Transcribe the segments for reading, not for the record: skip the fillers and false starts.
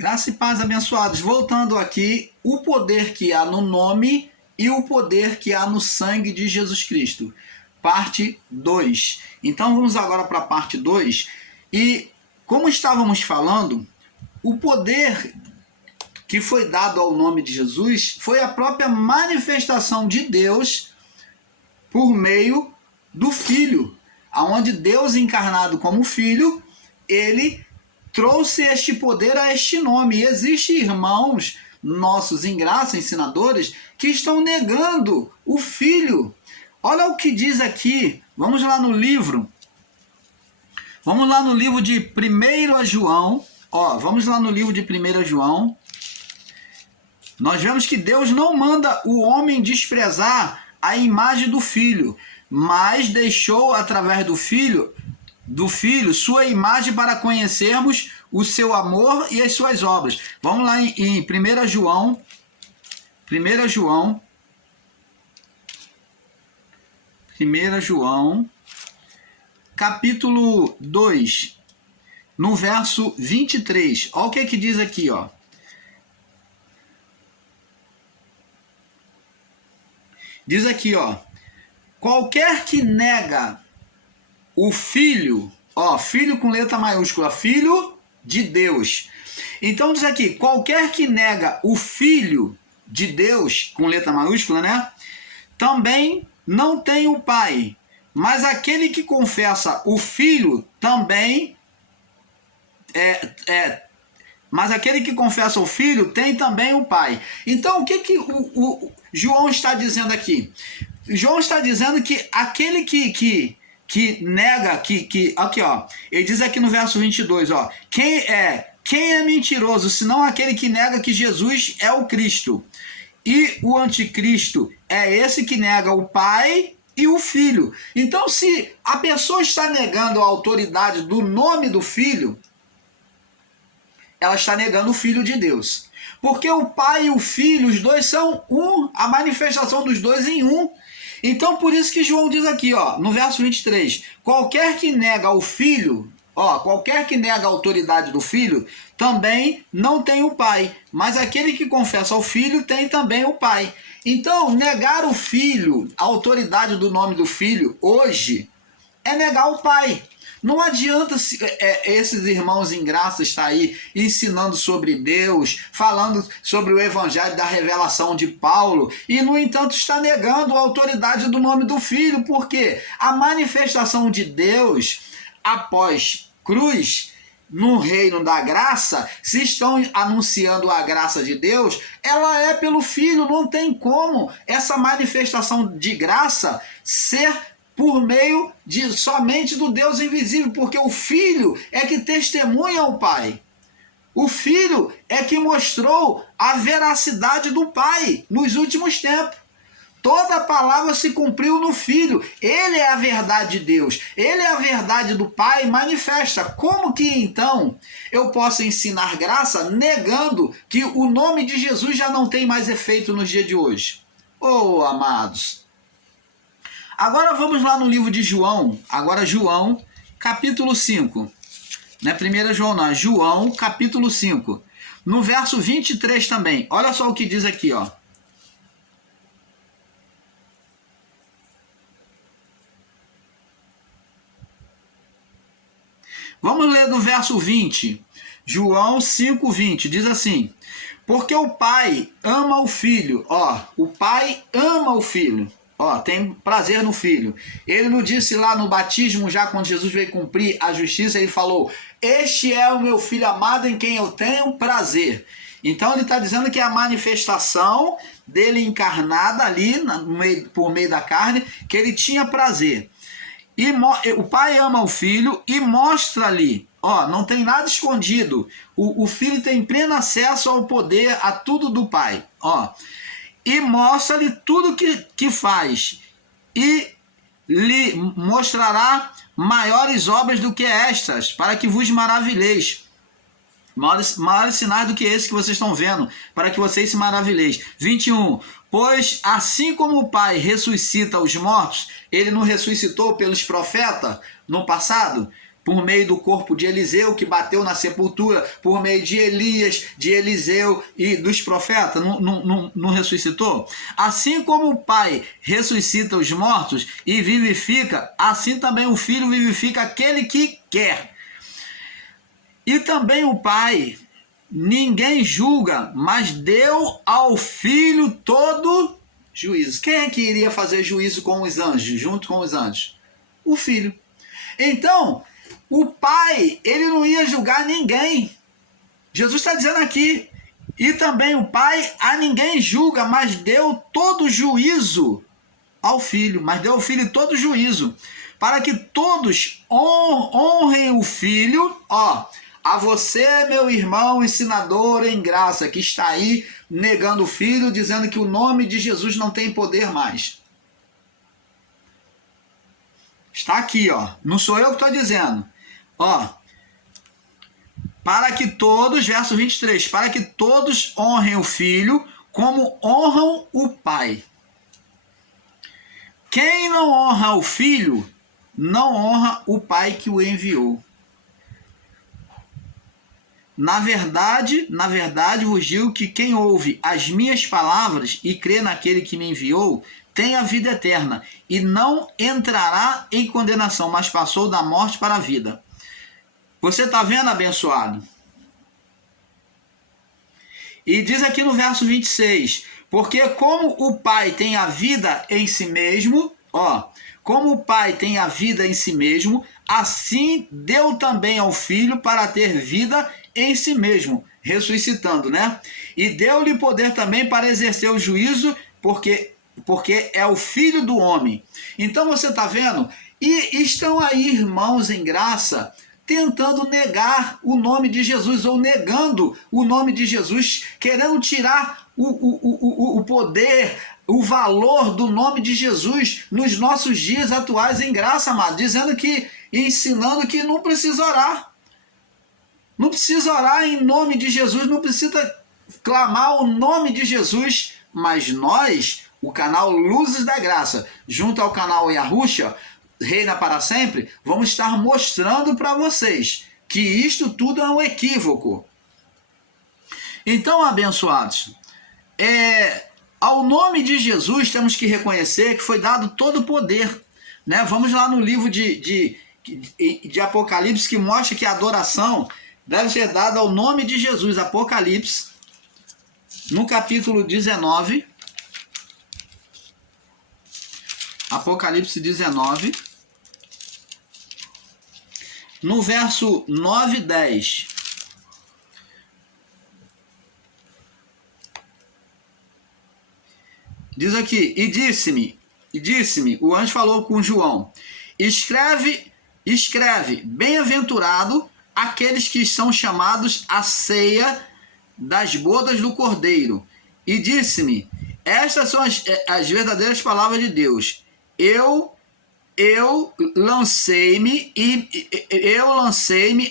Graça e paz, abençoados. Voltando aqui, o poder que há no nome e o poder que há no sangue de Jesus Cristo. Parte 2. Então vamos agora para a parte 2. E como estávamos falando, o poder que foi dado ao nome de Jesus foi a própria manifestação de Deus por meio do Filho, aonde Deus encarnado como Filho, ele trouxe este poder a este nome. E existem irmãos nossos em graça, ensinadores, que estão negando o Filho. Olha o que diz aqui. Vamos lá no livro. Vamos lá no livro de 1 João. Vamos lá no livro de 1 João. Nós vemos que Deus não manda o homem desprezar a imagem do Filho, mas deixou através do Filho sua imagem para conhecermos o seu amor e as suas obras. Vamos lá em 1 João. 1 João, capítulo 2, no verso 23. Olha o que diz aqui, Diz aqui, qualquer que nega o Filho, Filho com letra maiúscula, Filho de Deus. Então diz aqui, qualquer que nega o Filho de Deus, com letra maiúscula, né? Também não tem o Pai. Mas aquele que confessa o Filho também mas aquele que confessa o Filho tem também o Pai. Então o que o João está dizendo aqui? João está dizendo que aquele que nega, aqui, ele diz aqui no verso 22, quem é mentiroso, senão aquele que nega que Jesus é o Cristo? E o anticristo é esse que nega o Pai e o Filho. Então, se a pessoa está negando a autoridade do nome do Filho, ela está negando o Filho de Deus. Porque o Pai e o Filho, os dois são um, a manifestação dos dois em um. Então, por isso que João diz aqui, no verso 23, qualquer que nega o Filho, qualquer que nega a autoridade do Filho, também não tem o Pai. Mas aquele que confessa ao Filho tem também o Pai. Então, negar o Filho, a autoridade do nome do Filho, hoje, é negar o Pai. Não adianta esses irmãos em graça estar aí ensinando sobre Deus, falando sobre o evangelho da revelação de Paulo, e no entanto está negando a autoridade do nome do Filho, porque a manifestação de Deus após cruz, no reino da graça, se estão anunciando a graça de Deus, ela é pelo Filho. Não tem como essa manifestação de graça ser por meio de somente do Deus invisível, porque o Filho é que testemunha ao Pai. O Filho é que mostrou a veracidade do Pai nos últimos tempos. Toda a palavra se cumpriu no Filho. Ele é a verdade de Deus. Ele é a verdade do Pai manifesta. Como que então eu posso ensinar graça negando que o nome de Jesus já não tem mais efeito nos dias de hoje? Amados. Agora vamos lá no livro de João. Agora João, capítulo 5. Não é 1 João não, é João, capítulo 5. No verso 23 também. Olha só o que diz aqui, Vamos ler do verso 20. João 5:20. Diz assim: porque o Pai ama o Filho. O Pai ama o Filho. Tem prazer no Filho. Ele não disse lá no batismo, já quando Jesus veio cumprir a justiça, ele falou: este é o meu Filho amado em quem eu tenho prazer. Então ele está dizendo que é a manifestação dele encarnada ali, por meio da carne, que ele tinha prazer. E o Pai ama o Filho e mostra-lhe, não tem nada escondido. O Filho tem pleno acesso ao poder, a tudo do Pai. E mostra-lhe tudo que faz, e lhe mostrará maiores obras do que estas, para que vos maravilheis. Maiores sinais do que esse que vocês estão vendo, para que vocês se maravilheis. 21. Pois assim como o Pai ressuscita os mortos, ele não ressuscitou pelos profetas no passado? por meio do corpo de Eliseu, que bateu na sepultura, por meio de Elias, de Eliseu e dos profetas, não ressuscitou? Assim como o Pai ressuscita os mortos e vivifica, assim também o Filho vivifica aquele que quer. E também o Pai ninguém julga, mas deu ao Filho todo juízo. Quem é que iria fazer juízo com os anjos, junto com os anjos? O Filho. Então, o Pai, ele não ia julgar ninguém. Jesus está dizendo aqui, e também o Pai a ninguém julga, mas deu todo juízo ao Filho, mas deu ao Filho todo juízo, para que todos honrem o Filho, a você, meu irmão ensinador em graça, que está aí negando o Filho, dizendo que o nome de Jesus não tem poder mais. Está aqui, não sou eu que estou dizendo. Para que todos, verso 23, para que todos honrem o Filho como honram o Pai. Quem não honra o Filho, não honra o Pai que o enviou. Na verdade vos digo que quem ouve as minhas palavras e crê naquele que me enviou, tem a vida eterna, e não entrará em condenação, mas passou da morte para a vida. Você está vendo, abençoado? E diz aqui no verso 26, porque como o Pai tem a vida em si mesmo, como o Pai tem a vida em si mesmo, assim deu também ao Filho para ter vida em si mesmo, ressuscitando, né? E deu-lhe poder também para exercer o juízo, porque é o Filho do homem. Então você está vendo? E estão aí irmãos em graça tentando negar o nome de Jesus, ou negando o nome de Jesus, querendo tirar o poder, o valor do nome de Jesus nos nossos dias atuais em graça, amado, dizendo que, ensinando que não precisa orar. Não precisa orar em nome de Jesus, não precisa clamar o nome de Jesus, mas nós, o canal Luzes da Graça, junto ao canal Yahushua, Reina para Sempre, vamos estar mostrando para vocês que isto tudo é um equívoco. Então, abençoados, ao nome de Jesus temos que reconhecer que foi dado todo o poder, né? Vamos lá no livro de Apocalipse, que mostra que a adoração deve ser dada ao nome de Jesus. Apocalipse, no capítulo 19, Apocalipse 19, no verso 9 e 10. Diz aqui, e disse-me, o anjo falou com João, escreve, bem-aventurado aqueles que são chamados à ceia das bodas do Cordeiro. E disse-me, estas são as verdadeiras palavras de Deus. Eu lancei-me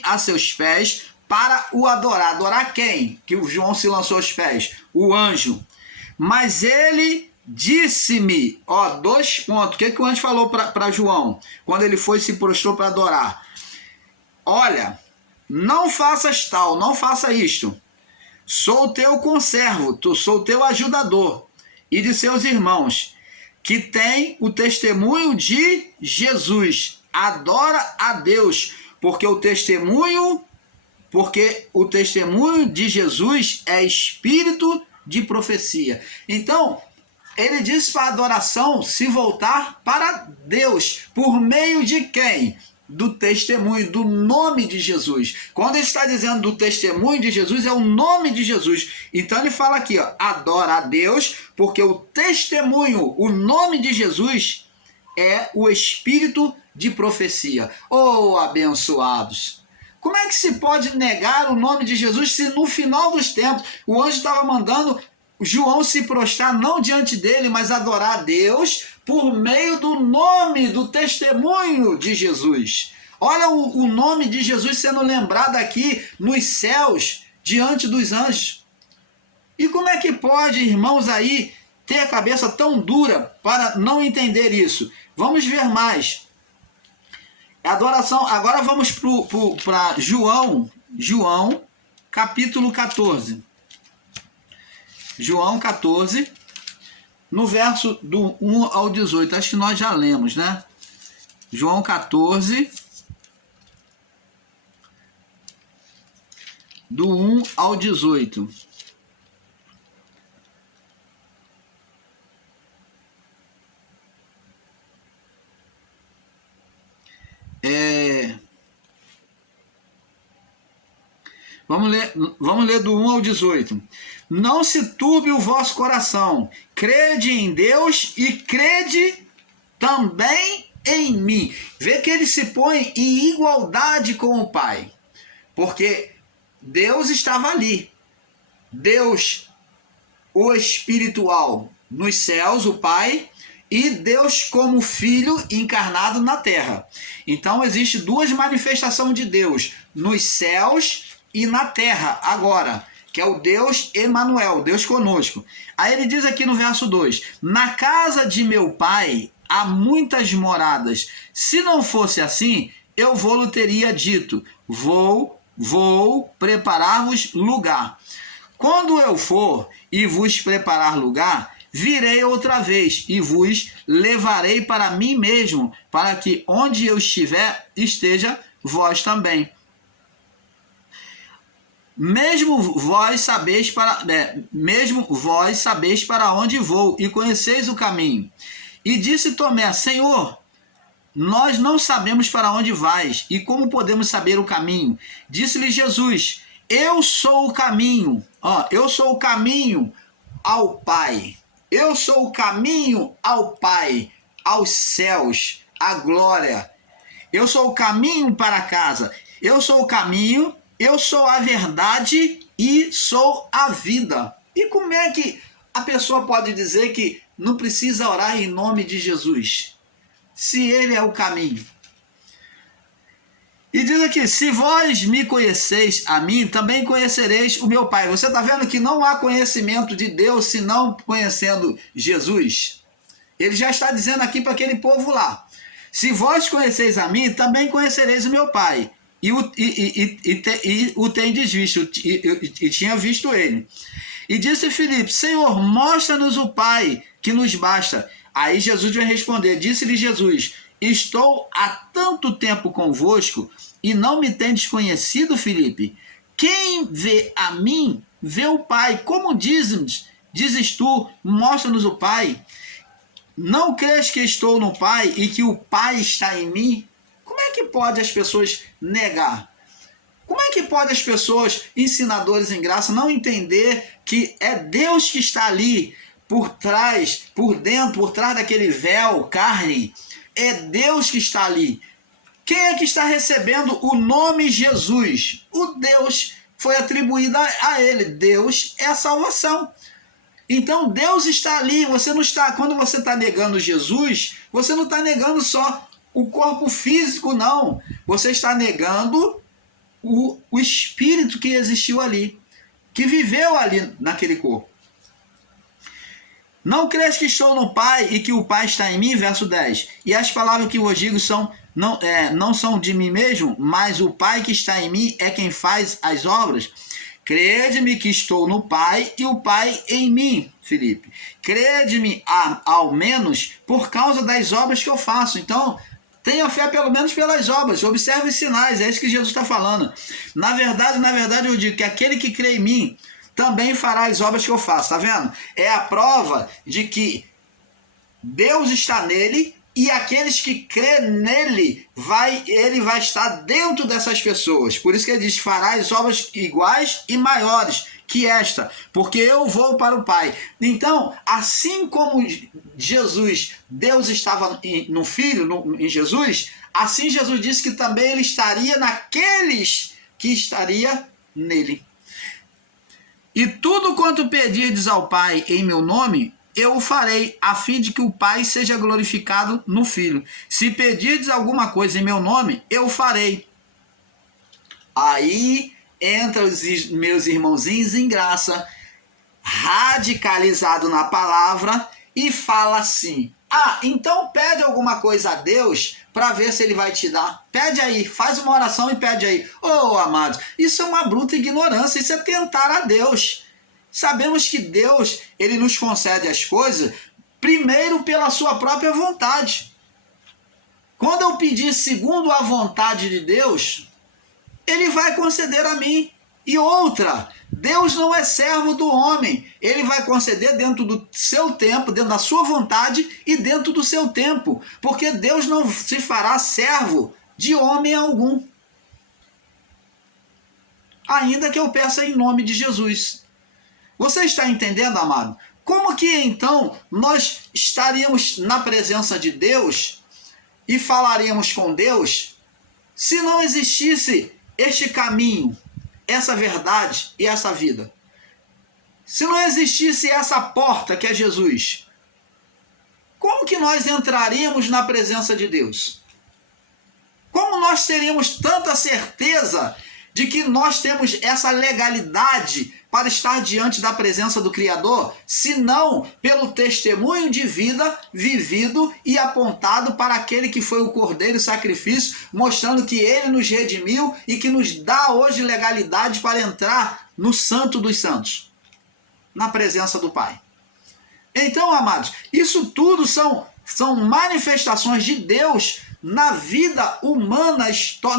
a seus pés para o adorar. Adorar quem? Que o João se lançou aos pés? O anjo. Mas ele disse-me, 2 pontos. O que o anjo falou para João quando ele foi e se prostrou para adorar? Olha, não faças tal, não faça isto. Sou teu conservo, sou teu ajudador e de seus irmãos, que tem o testemunho de Jesus. Adora a Deus, porque o testemunho de Jesus é espírito de profecia. Então, ele diz para a adoração se voltar para Deus. Por meio de quem? Do testemunho, do nome de Jesus. Quando ele está dizendo do testemunho de Jesus, é o nome de Jesus. Então ele fala aqui, adora a Deus, porque o testemunho, o nome de Jesus é o espírito de profecia. Abençoados! Como é que se pode negar o nome de Jesus se no final dos tempos o anjo estava mandando João se prostrar não diante dele, mas adorar a Deus por meio do nome, do testemunho de Jesus? Olha o nome de Jesus sendo lembrado aqui nos céus, diante dos anjos. E como é que pode, irmãos, aí ter a cabeça tão dura para não entender isso? Vamos ver mais. Adoração. Agora vamos para João, capítulo 14. João 14, no verso do 1 ao 18. Acho que nós já lemos, né? João 14, do 1 ao 18. Vamos ler do 1 ao 18. Não se turbe o vosso coração, crede em Deus e crede também em mim. Vê que ele se põe em igualdade com o Pai, porque Deus estava ali. Deus, o espiritual, nos céus, o Pai, e Deus como Filho encarnado na terra. Então existe duas manifestações de Deus, nos céus e na terra agora, que é o Deus Emanuel, Deus conosco. Aí ele diz aqui no verso 2, na casa de meu Pai há muitas moradas, se não fosse assim, eu vou-lhe teria dito, vou preparar-vos lugar. Quando eu for e vos preparar lugar, virei outra vez e vos levarei para mim mesmo, para que onde eu estiver, esteja vós também. Mesmo vós sabeis para onde vou e conheceis o caminho. E disse Tomé, Senhor, nós não sabemos para onde vais e como podemos saber o caminho. Disse-lhe Jesus, eu sou o caminho, eu sou o caminho ao Pai. Eu sou o caminho ao Pai, aos céus, à glória. Eu sou o caminho para casa. Eu sou o caminho, eu sou a verdade e sou a vida. E como é que a pessoa pode dizer que não precisa orar em nome de Jesus, se ele é o caminho? E diz aqui, se vós me conheceis a mim, também conhecereis o meu Pai. Você está vendo que não há conhecimento de Deus se não conhecendo Jesus? Ele já está dizendo aqui para aquele povo lá. Se vós conheceis a mim, também conhecereis o meu Pai. E o tendes visto, e tinha visto ele. E disse Filipe, Senhor, mostra-nos o Pai, que nos basta. Aí Jesus vai responder, disse-lhe Jesus, estou há tanto tempo convosco e não me tendes conhecido, Filipe? Quem vê a mim, vê o Pai. Como dizes tu, mostra-nos o Pai? Não crês que estou no Pai e que o Pai está em mim? Como é que pode as pessoas negar? Como é que pode as pessoas, ensinadores em graça, não entender que é Deus que está ali, por trás, por dentro, por trás daquele véu, carne? É Deus que está ali. Quem é que está recebendo o nome Jesus? O Deus foi atribuído a ele. Deus é a salvação. Então Deus está ali. Você não está, quando você está negando Jesus, você não está negando só o corpo físico, não. Você está negando o espírito que existiu ali, que viveu ali naquele corpo. Não crês que estou no Pai e que o Pai está em mim? Verso 10. E as palavras que vos digo não são de mim mesmo, mas o Pai que está em mim é quem faz as obras. Crede-me que estou no Pai e o Pai em mim, Filipe. Crede-me ao menos por causa das obras que eu faço. Então, tenha fé pelo menos pelas obras. Observe os sinais. É isso que Jesus está falando. Na verdade, eu digo que aquele que crê em mim também fará as obras que eu faço, tá vendo? É a prova de que Deus está nele e aqueles que crêem nele, ele vai estar dentro dessas pessoas. Por isso que ele diz, fará as obras iguais e maiores que esta, porque eu vou para o Pai. Então, assim como Jesus, Deus estava no Filho, em Jesus, assim Jesus disse que também ele estaria naqueles que estaria nele. E tudo quanto pedirdes ao Pai em meu nome, eu o farei, a fim de que o Pai seja glorificado no Filho. Se pedirdes alguma coisa em meu nome, eu o farei. Aí entra os meus irmãozinhos em graça, radicalizado na palavra, e fala assim, então pede alguma coisa a Deus para ver se ele vai te dar. Pede aí, faz uma oração e pede aí. Oh, amados, isso é uma bruta ignorância, isso é tentar a Deus. Sabemos que Deus, ele nos concede as coisas primeiro pela sua própria vontade. Quando eu pedir segundo a vontade de Deus, ele vai conceder a mim. E outra, Deus não é servo do homem. Ele vai conceder dentro do seu tempo, dentro da sua vontade e dentro do seu tempo. Porque Deus não se fará servo de homem algum. Ainda que eu peça em nome de Jesus. Você está entendendo, amado? Como que então nós estaríamos na presença de Deus e falaríamos com Deus se não existisse este caminho, essa verdade e essa vida? Se não existisse essa porta que é Jesus, como que nós entraríamos na presença de Deus? Como nós teríamos tanta certeza de que nós temos essa legalidade para estar diante da presença do Criador, se não pelo testemunho de vida vivido e apontado para aquele que foi o Cordeiro e sacrifício, mostrando que ele nos redimiu e que nos dá hoje legalidade para entrar no Santo dos Santos, na presença do Pai. Então, amados, isso tudo são manifestações de Deus na vida humana,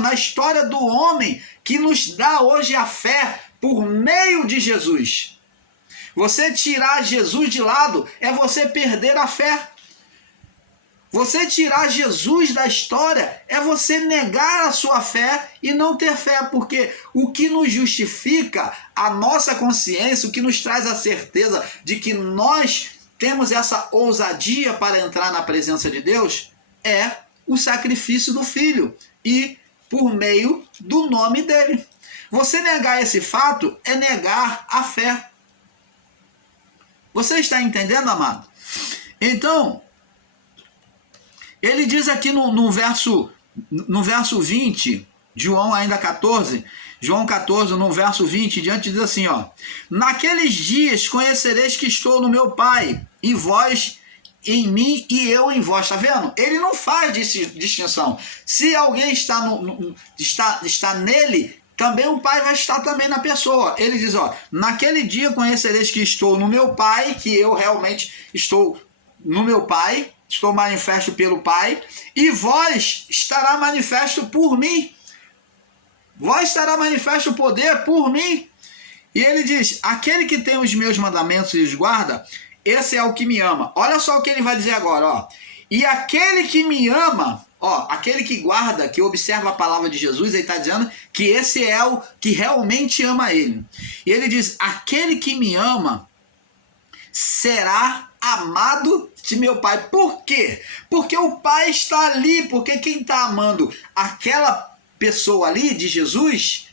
na história do homem, que nos dá hoje a fé por meio de Jesus. Você tirar Jesus de lado é você perder a fé. Você tirar Jesus da história é você negar a sua fé e não ter fé, porque o que nos justifica a nossa consciência, o que nos traz a certeza de que nós temos essa ousadia para entrar na presença de Deus é o sacrifício do Filho e por meio do nome dele. Você negar esse fato é negar a fé. Você está entendendo, amado? Então, ele diz aqui no verso 20, João ainda 14, João 14, no verso 20, diante diz assim, ó: naqueles dias conhecereis que estou no meu Pai, e vós em mim e eu em vós. Tá vendo? Ele não faz distinção. Se alguém está nele, também o Pai vai estar também na pessoa. Ele diz, ó: naquele dia conhecereis que estou no meu Pai, que eu realmente estou no meu Pai, estou manifesto pelo Pai, e vós estará manifesto por mim. Vós estará manifesto o poder por mim. E ele diz: aquele que tem os meus mandamentos e os guarda, esse é o que me ama. Olha só o que ele vai dizer agora, ó. E aquele que me ama, ó, aquele que guarda, que observa a palavra de Jesus, ele está dizendo que esse é o que realmente ama ele. E ele diz: aquele que me ama será amado de meu Pai. Por quê? Porque o Pai está ali, porque quem está amando aquela pessoa ali, de Jesus,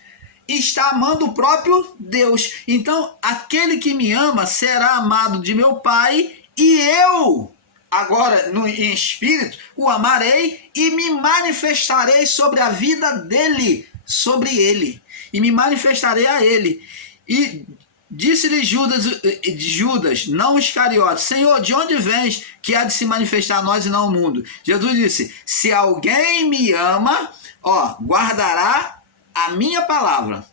está amando o próprio Deus. Então, aquele que me ama será amado de meu Pai, e eu, agora em espírito, o amarei e me manifestarei sobre a vida dele, sobre ele, e me manifestarei a ele. E disse-lhe Judas, não Iscariote: Senhor, de onde vens que há de se manifestar a nós e não ao mundo? Jesus disse: se alguém me ama, ó, guardará a minha palavra,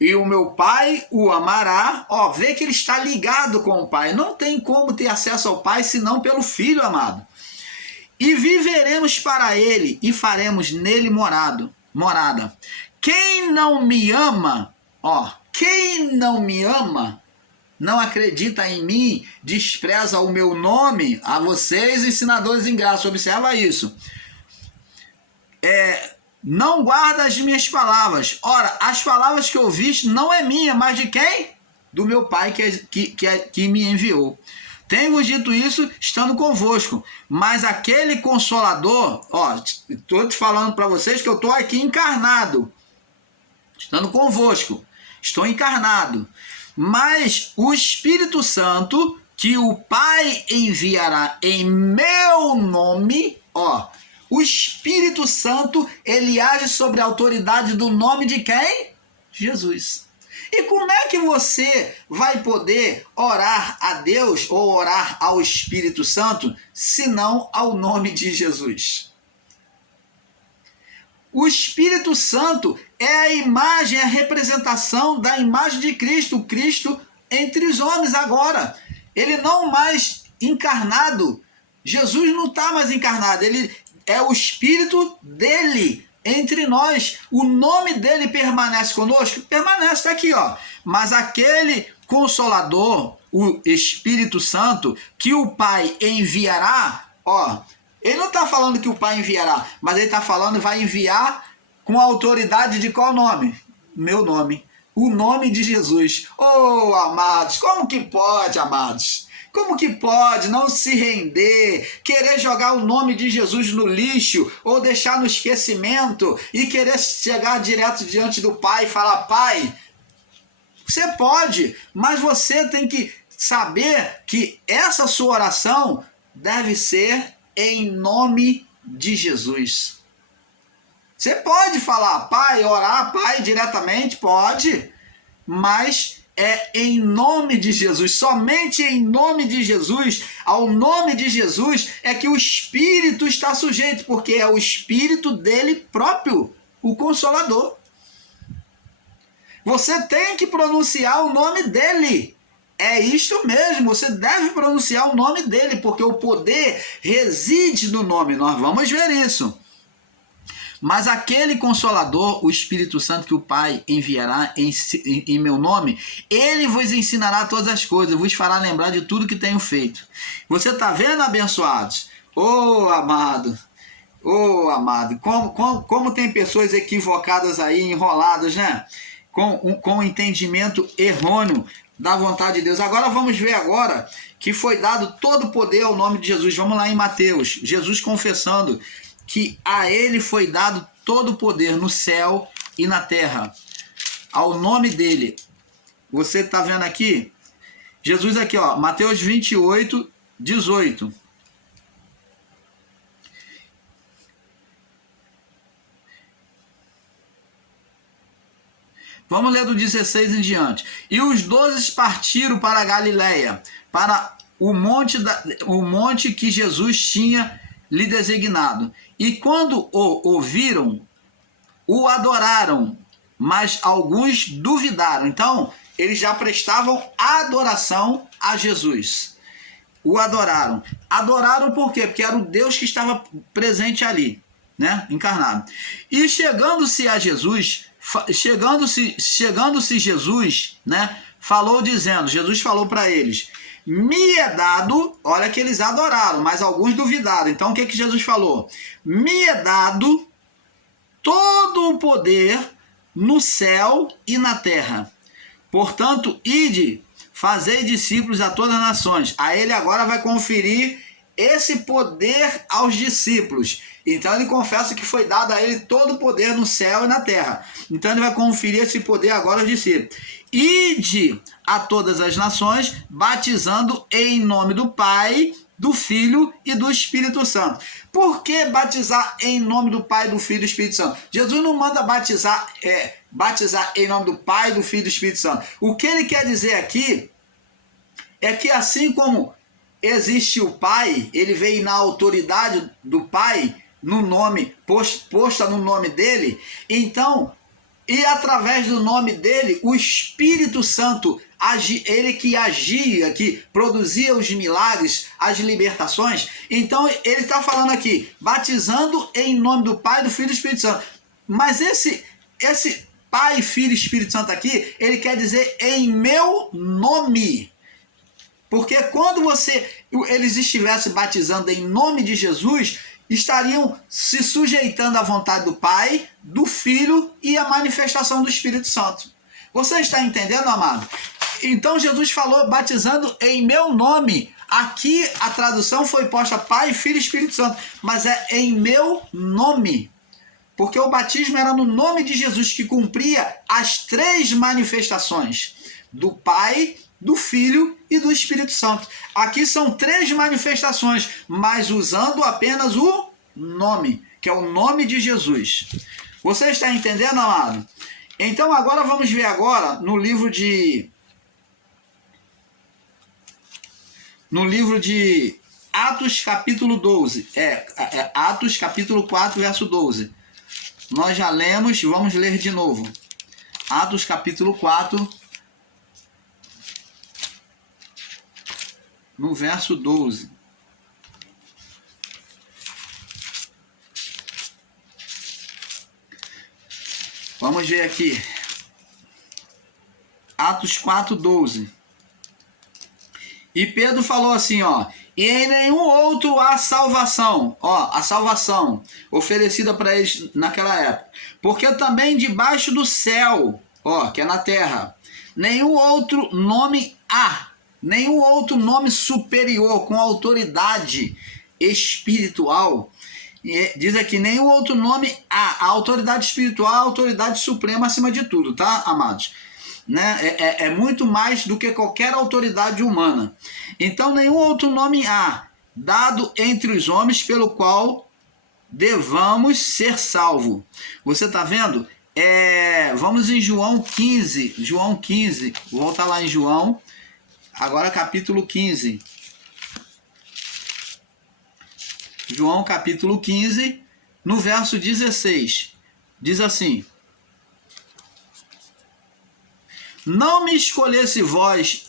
e o meu Pai o amará. Ó, vê que ele está ligado com o Pai. Não tem como ter acesso ao Pai senão pelo Filho amado. E viveremos para ele e faremos nele morada. Quem não me ama, ó, quem não me ama, não acredita em mim, despreza o meu nome. A vocês, ensinadores ingratos, observa isso. Não guarda as minhas palavras. Ora, as palavras que ouviste não é minha, mas de quem? Do meu Pai que me enviou. Tenho-vos dito isso estando convosco, mas aquele Consolador, ó, estou te falando para vocês que eu estou aqui encarnado, estando convosco, estou encarnado, mas o Espírito Santo, que o Pai enviará em meu nome, ó, o Espírito Santo, ele age sobre a autoridade do nome de quem? Jesus. E como é que você vai poder orar a Deus ou orar ao Espírito Santo, se não ao nome de Jesus? O Espírito Santo é a imagem, a representação da imagem de Cristo, o Cristo entre os homens agora. Ele não mais encarnado, Jesus não está mais encarnado, ele é o Espírito dele entre nós. O nome dele permanece conosco? Permanece, está aqui, ó. Mas aquele Consolador, o Espírito Santo, que o Pai enviará, ó, ele não está falando que o Pai enviará, mas ele está falando vai enviar com a autoridade de qual nome? Meu nome. O nome de Jesus. Oh, amados, como que pode, amados? Como que pode não se render, querer jogar o nome de Jesus no lixo ou deixar no esquecimento e querer chegar direto diante do Pai e falar: Pai, você pode, mas você tem que saber que essa sua oração deve ser em nome de Jesus. Você pode falar, Pai, orar, Pai, diretamente, pode, mas é em nome de Jesus, somente em nome de Jesus, ao nome de Jesus é que o Espírito está sujeito, porque é o Espírito dele próprio, o Consolador. Você tem que pronunciar o nome dele. É isto mesmo, você deve pronunciar o nome dele, porque o poder reside no nome. Nós vamos ver isso. Mas aquele Consolador, o Espírito Santo que o Pai enviará em meu nome, ele vos ensinará todas as coisas, vos fará lembrar de tudo que tenho feito. Você está vendo, abençoados? Oh, amado, como tem pessoas equivocadas aí, enroladas, né? Com entendimento errôneo da vontade de Deus. Agora vamos ver agora que foi dado todo o poder ao nome de Jesus. Vamos lá em Mateus, Jesus confessando que a ele foi dado todo o poder no céu e na terra. Ao nome dele. Você está vendo aqui? Jesus aqui, ó, Mateus 28, 18. Vamos ler do 16 em diante. E os 12 partiram para a Galileia, para o monte que Jesus tinha lhe designado. E quando o ouviram, o adoraram, mas alguns duvidaram. Então, eles já prestavam adoração a Jesus. O adoraram. Adoraram por quê? Porque era o Deus que estava presente ali, né? Encarnado. E chegando-se a Jesus, chegando-se Jesus, né? Falou dizendo, Jesus falou para eles: me é dado, olha que eles adoraram, mas alguns duvidaram. Então o que Jesus falou? Me é dado todo o poder no céu e na terra. Portanto, ide, fazei discípulos a todas as nações. A ele agora vai conferir esse poder aos discípulos. Então ele confessa que foi dado a ele todo o poder no céu e na terra. Então ele vai conferir esse poder agora aos discípulos. Ide a todas as nações, batizando em nome do Pai, do Filho e do Espírito Santo. Por que batizar em nome do Pai, do Filho e do Espírito Santo? Jesus não manda batizar em nome do Pai, do Filho e do Espírito Santo. O que ele quer dizer aqui é que assim como existe o Pai, ele veio na autoridade do Pai, no nome, posta no nome dele, então, e através do nome dele, o Espírito Santo, ele que agia, que produzia os milagres, as libertações. Então ele está falando aqui, batizando em nome do Pai, do Filho e do Espírito Santo. Mas esse Pai, Filho e Espírito Santo aqui, ele quer dizer em meu nome. Porque quando eles estivessem batizando em nome de Jesus, estariam se sujeitando à vontade do Pai, do Filho e à manifestação do Espírito Santo. Você está entendendo, amado? Então Jesus falou batizando em meu nome. Aqui a tradução foi posta Pai, Filho e Espírito Santo, mas é em meu nome. Porque o batismo era no nome de Jesus, que cumpria as 3 manifestações do Pai, do Filho e do Espírito Santo. Aqui são 3 manifestações, mas usando apenas o nome, que é o nome de Jesus. Você está entendendo, amado? Então agora vamos ver agora no livro de Atos capítulo 12. Atos capítulo 4, verso 12. nós já lemos, vamos ler de novo. Atos capítulo 4, no verso 12. Vamos ver aqui. Atos 4, 12. E Pedro falou assim, ó: e em nenhum outro há salvação, ó, a salvação oferecida para eles naquela época, porque também debaixo do céu, ó, que é na terra, nenhum outro nome há, nenhum outro nome superior, com autoridade espiritual. Diz aqui, nenhum outro nome há. A autoridade espiritual, a autoridade suprema acima de tudo, tá, amados? Né? É muito mais do que qualquer autoridade humana. Então, nenhum outro nome há dado entre os homens pelo qual devamos ser salvos. Você está vendo? Vamos em João 15. João 15. Vou voltar lá em João. Agora capítulo 15. João capítulo 15, no verso 16. Diz assim: Não me escolhesse vós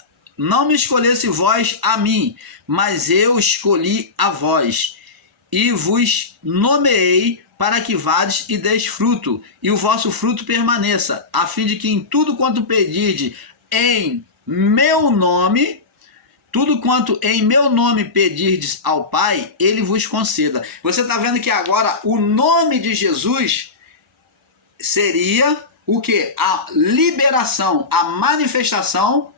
a mim, mas eu escolhi a vós, e vos nomeei para que vades e deis fruto, e o vosso fruto permaneça, a fim de que em tudo quanto pedirdes em meu nome, tudo quanto em meu nome pedirdes ao Pai, Ele vos conceda. Você está vendo que agora o nome de Jesus seria o quê? A liberação, a manifestação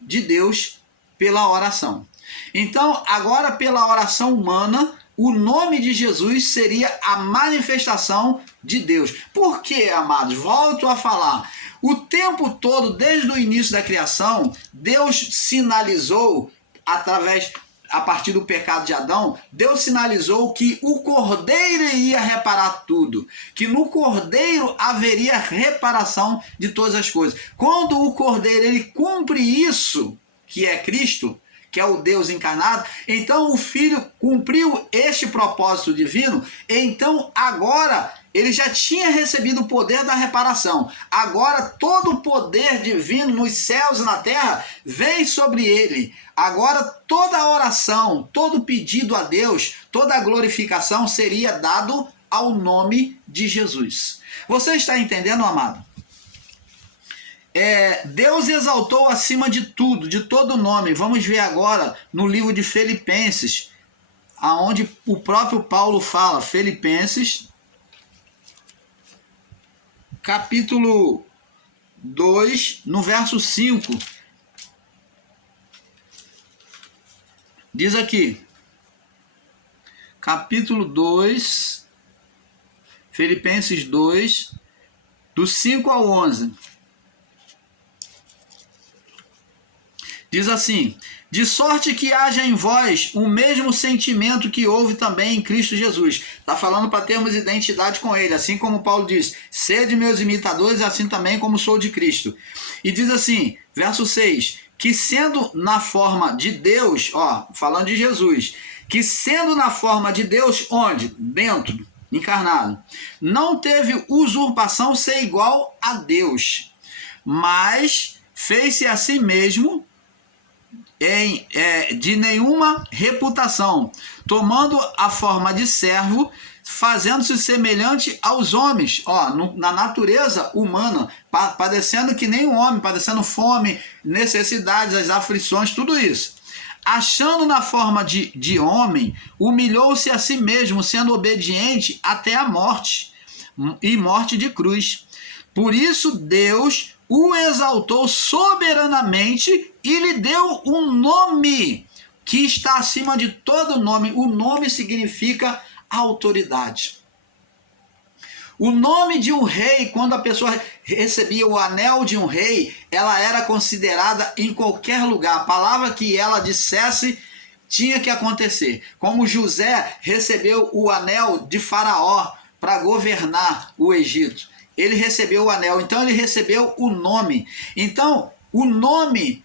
de Deus pela oração. Então, agora pela oração humana, o nome de Jesus seria a manifestação de Deus. Por quê, amados? Volto a falar. O tempo todo, desde o início da criação, Deus sinalizou, a partir do pecado de Adão, Deus sinalizou que o Cordeiro iria reparar tudo, que no Cordeiro haveria reparação de todas as coisas. Quando o Cordeiro ele cumpre isso, que é Cristo, que é o Deus encarnado, então o Filho cumpriu este propósito divino, então agora ele já tinha recebido o poder da reparação. Agora todo o poder divino nos céus e na terra vem sobre ele. Agora toda a oração, todo pedido a Deus, toda a glorificação seria dado ao nome de Jesus. Você está entendendo, amado? Deus exaltou acima de tudo, de todo nome. Vamos ver agora no livro de Filipenses, aonde o próprio Paulo fala, Filipenses, capítulo 2, no verso 5. Diz aqui, capítulo 2, Filipenses 2, do 5 ao 11. Diz assim: de sorte que haja em vós o mesmo sentimento que houve também em Cristo Jesus. Está falando para termos identidade com ele, assim como Paulo diz, sede meus imitadores, assim também como sou de Cristo. E diz assim, verso 6, que sendo na forma de Deus, ó, falando de Jesus, que sendo na forma de Deus, onde? Dentro, encarnado, não teve usurpação ser igual a Deus, mas fez-se a si mesmo de nenhuma reputação, tomando a forma de servo, fazendo-se semelhante aos homens, ó, na natureza humana, padecendo que nem um homem, padecendo fome, necessidades, as aflições, tudo isso. Achando na forma de homem, humilhou-se a si mesmo, sendo obediente até a morte, e morte de cruz. Por isso Deus o exaltou soberanamente e lhe deu um nome que está acima de todo nome. O nome significa autoridade. O nome de um rei, quando a pessoa recebia o anel de um rei, ela era considerada em qualquer lugar. A palavra que ela dissesse tinha que acontecer. Como José recebeu o anel de Faraó para governar o Egito. Ele recebeu o anel, então ele recebeu o nome. Então, o nome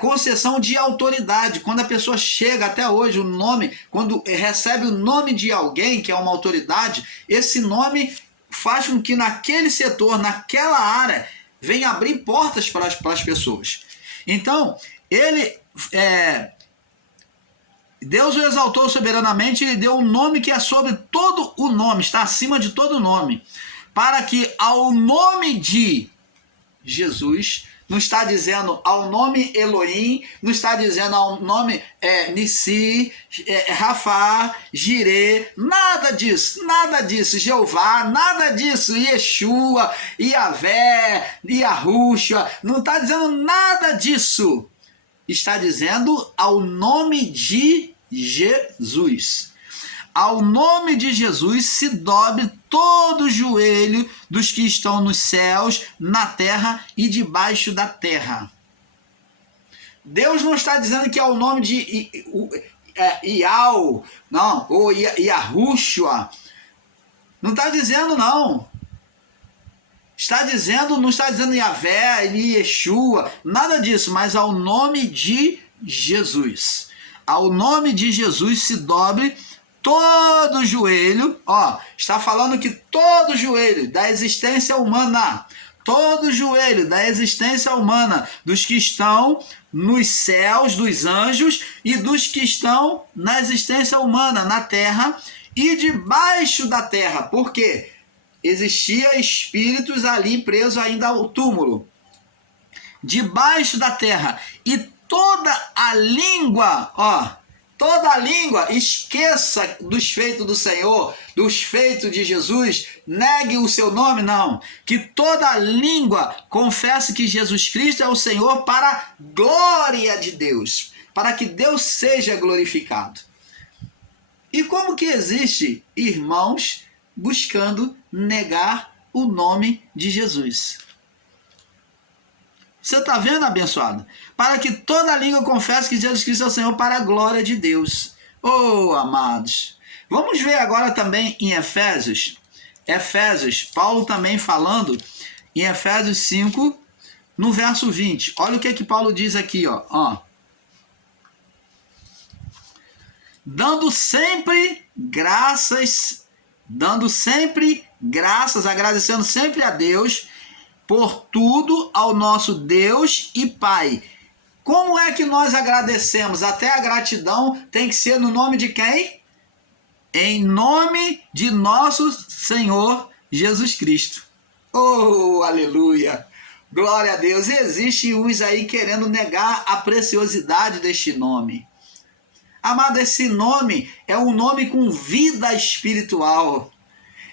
concessão de autoridade. Quando a pessoa chega até hoje, o nome, quando recebe o nome de alguém que é uma autoridade, esse nome faz com que naquele setor, naquela área, venha abrir portas para as pessoas. Então, Deus o exaltou soberanamente e lhe deu um nome que é sobre todo o nome, está acima de todo nome, para que ao nome de Jesus, não está dizendo ao nome Elohim, não está dizendo ao nome Nissi, Rafá, Jirê, nada disso, Jeová, nada disso, Yeshua, Iavé, Yahushua, não está dizendo nada disso, está dizendo ao nome de Jesus. Ao nome de Jesus se dobre todo o joelho dos que estão nos céus, na terra e debaixo da terra. Deus não está dizendo que é o nome de Iau, não, ou Yahushua. Não está dizendo, não. Não está dizendo Iavé, Yeshua, nada disso, mas ao nome de Jesus. Ao nome de Jesus se dobre todo joelho, está falando que todo joelho da existência humana, todo joelho da existência humana, dos que estão nos céus, dos anjos, e dos que estão na existência humana, na terra e debaixo da terra. Por quê? Existia espíritos ali presos ainda ao túmulo. Debaixo da terra. E toda a língua, toda a língua esqueça dos feitos do Senhor, dos feitos de Jesus, negue o seu nome, não. Que toda a língua confesse que Jesus Cristo é o Senhor para a glória de Deus, para que Deus seja glorificado. E como que existe irmãos buscando negar o nome de Jesus? Você está vendo, abençoado? Para que toda língua confesse que Jesus Cristo é o Senhor para a glória de Deus. Oh, amados. Vamos ver agora também em Efésios, Paulo também falando em Efésios 5, no verso 20. Olha o que Paulo diz aqui, dando sempre graças, agradecendo sempre a Deus por tudo, ao nosso Deus e Pai. Como é que nós agradecemos? Até a gratidão tem que ser no nome de quem? Em nome de nosso Senhor Jesus Cristo. Oh, aleluia! Glória a Deus! Existe uns aí querendo negar a preciosidade deste nome. Amado, esse nome é um nome com vida espiritual.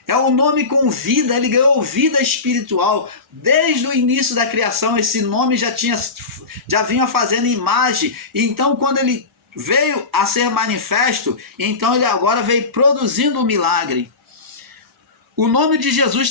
É um nome com vida, ele ganhou vida espiritual. Desde o início da criação, esse nome já vinha fazendo imagem. Então, quando ele veio a ser manifesto, então ele agora veio produzindo um milagre. O nome de Jesus